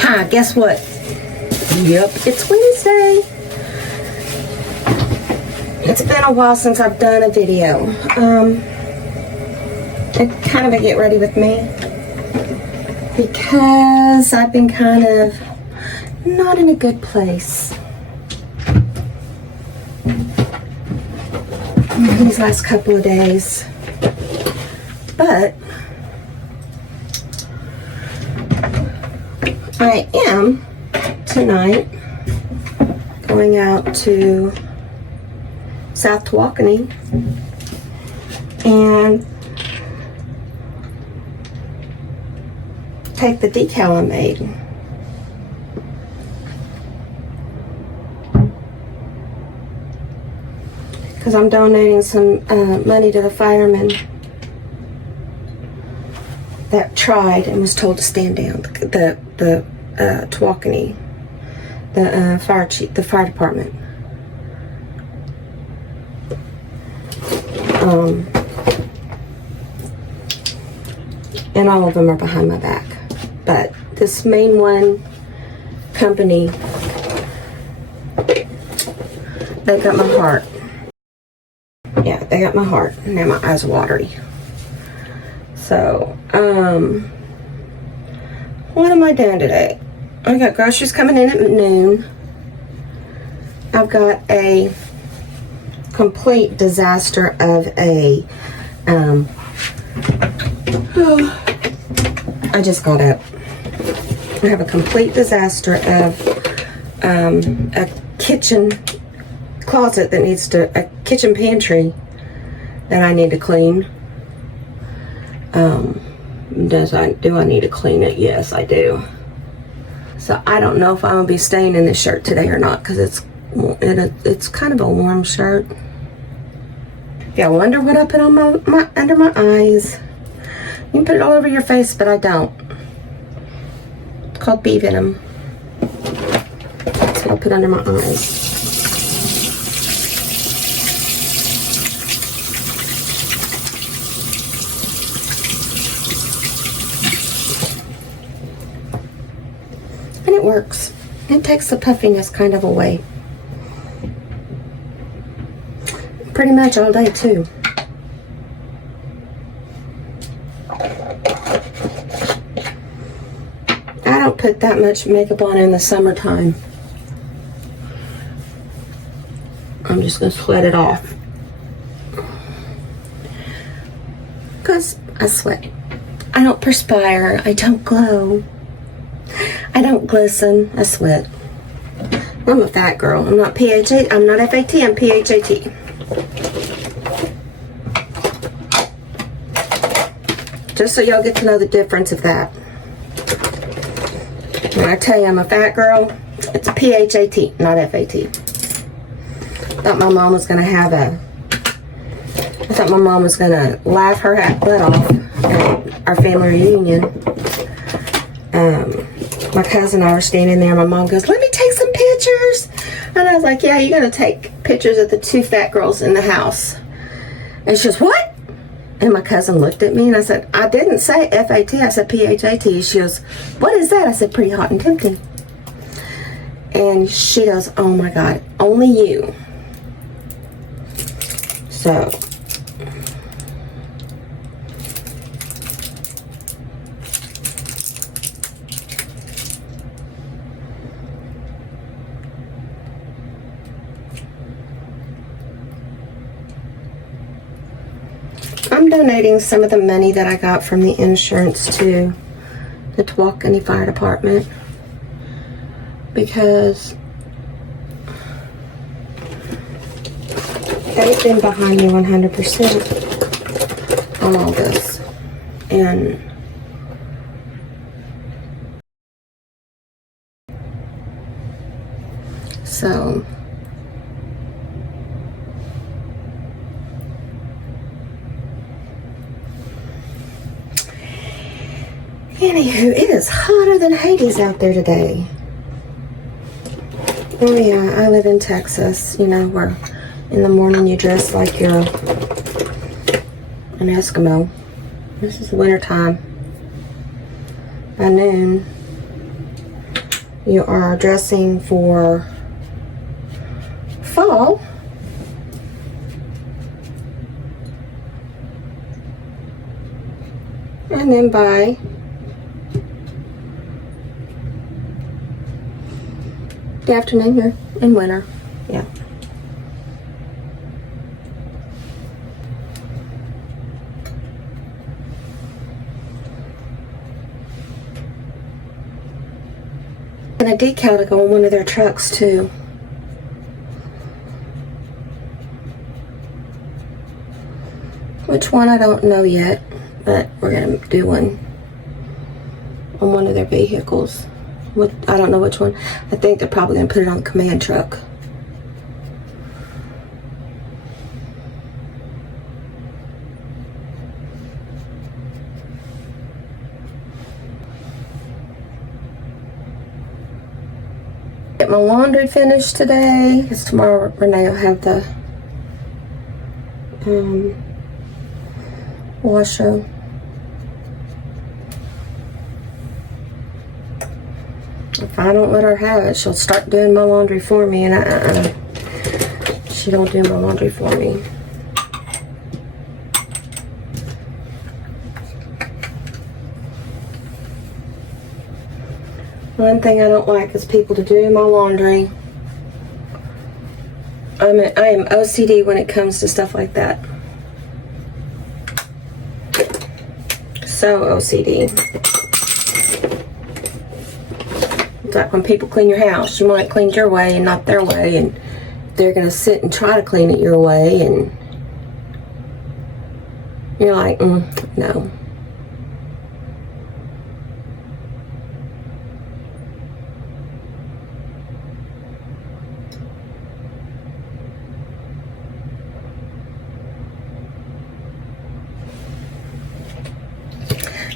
Hi, guess what? Yep, it's Wednesday. It's been a while since I've done a video. It's kind of a get ready with me because I've been kind of not in a good place these last couple of days. But I am tonight going out to South Tawakoni and take the decal I made. Because I'm donating some money to the firemen that tried and was told to stand down. The Tawakoni, the fire chief, the fire department. And all of them are behind my back. But this main one company, they got my heart. Yeah, they got my heart. Now my eyes are watery. So, what am I doing today? I got groceries coming in at noon. I've got a complete disaster of a, I just got up. I have a complete disaster of a kitchen closet that needs to, a kitchen pantry that I need to clean. Do I need to clean it? Yes, I do. So I don't know if I'm gonna be staying in this shirt today or not because it's kind of a warm shirt. If y'all wonder what I put on my under my eyes, you can put it all over your face, but I don't. It's called bee venom. That's what I put under my eyes. And it works. It takes the puffiness kind of away. Pretty much all day too. I don't put that much makeup on in the summertime. I'm just going to sweat it off. Because I sweat. I don't perspire. I don't glow. I don't glisten. I sweat. I'm a fat girl. I'm not PHA. I'm not FAT. I'm PHAT. Just so y'all get to know the difference of that. When I tell you I'm a fat girl, it's a PHAT, not FAT. Thought my mom was gonna have a. I thought my mom was gonna laugh her butt off at our family reunion. My cousin and I were standing there. My mom goes, "Let me take some pictures." And I was like, "Yeah, you're gonna take pictures of the two fat girls in the house." And she goes, "What?" And my cousin looked at me and I said, "I didn't say FAT, I said PHAT." She goes, "What is that?" I said, "Pretty hot and tempting." And she goes, "Oh my God, only you." So, I'm donating some of the money that I got from the insurance to the Tawakoni Fire Department because they've been behind me 100% on all this. And so anywho, it is hotter than Hades out there today. Oh yeah, I live in Texas, you know, where in the morning you dress like you're an Eskimo. This is winter time. By noon, you are dressing for fall, and then by the afternoon here in winter. Yeah. And a decal to go on one of their trucks too. Which one I don't know yet, but we're gonna do one on one of their vehicles. I don't know which one. I think they're probably gonna put it on the command truck. Get my laundry finished today, because tomorrow Renee will have the washer. If I don't let her have it, she'll start doing my laundry for me, and she don't do my laundry for me. One thing I don't like is people to do my laundry. I am OCD when it comes to stuff like that. So OCD. It's like when people clean your house, you want it cleaned your way and not their way, and they're gonna sit and try to clean it your way, and you're like, no.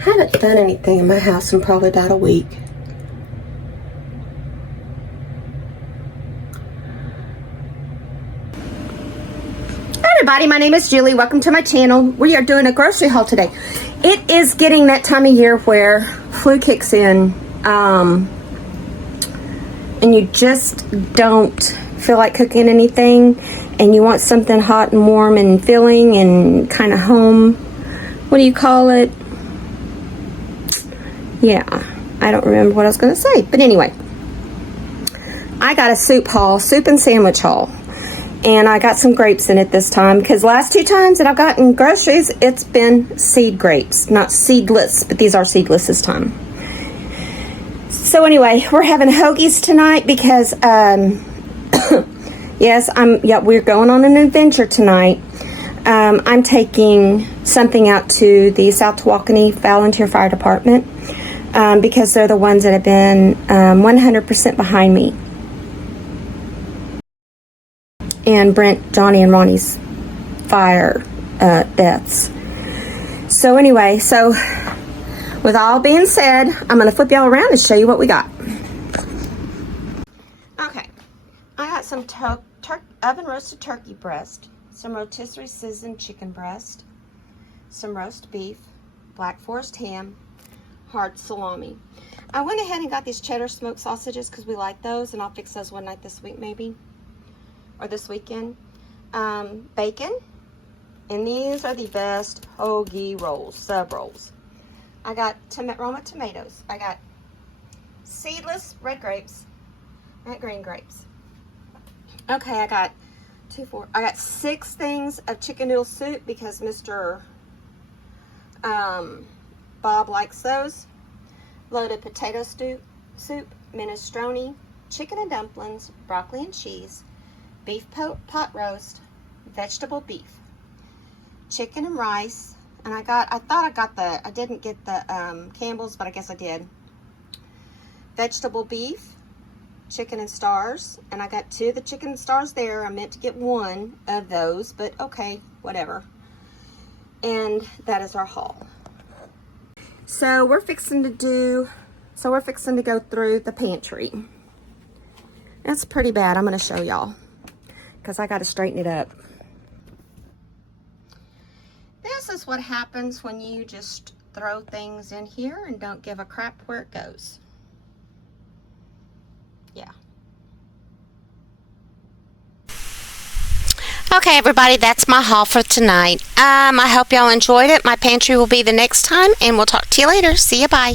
I haven't done anything in my house in probably about a week. Hi everybody, my name is Julie. Welcome to my channel. We are doing a grocery haul today. It is getting that time of year where flu kicks in, and you just don't feel like cooking anything, and you want something hot and warm and filling and kind of home. What do you call it? Yeah, I don't remember what I was going to say. But anyway, I got a soup and sandwich haul. And I got some grapes in it this time, because last two times that I've gotten groceries, it's been seed grapes. Not seedless, but these are seedless this time. So anyway, we're having hoagies tonight because, yes, we're going on an adventure tonight. I'm taking something out to the South Tawakoni Volunteer Fire Department. Because they're the ones that have been 100% behind me. And Brent, Johnny, and Ronnie's fire deaths. So anyway, with all being said, I'm going to flip y'all around and show you what we got. Okay, I got some oven roasted turkey breast, some rotisserie seasoned chicken breast, some roast beef, Black Forest ham, hard salami. I went ahead and got these cheddar smoked sausages because we like those, and I'll fix those one night this week maybe, or this weekend. Bacon, and these are the best hoagie rolls, sub rolls. I got Roma tomatoes. I got seedless red grapes, and green grapes. Okay, I got 6 things of chicken noodle soup because Mr. Bob likes those. Loaded potato soup, minestrone, chicken and dumplings, broccoli and cheese, beef pot roast, vegetable beef, chicken and rice, and I didn't get the Campbell's, but I guess I did. Vegetable beef, chicken and stars, and I got 2 of the chicken and stars there. I meant to get 1 of those, but okay, whatever. And that is our haul. So we're fixing to go through the pantry. That's pretty bad. I'm going to show y'all because I got to straighten it up. This is what happens when you just throw things in here and don't give a crap where it goes. Okay, everybody, that's my haul for tonight. I hope y'all enjoyed it. My pantry will be the next time, and we'll talk to you later. See you, bye.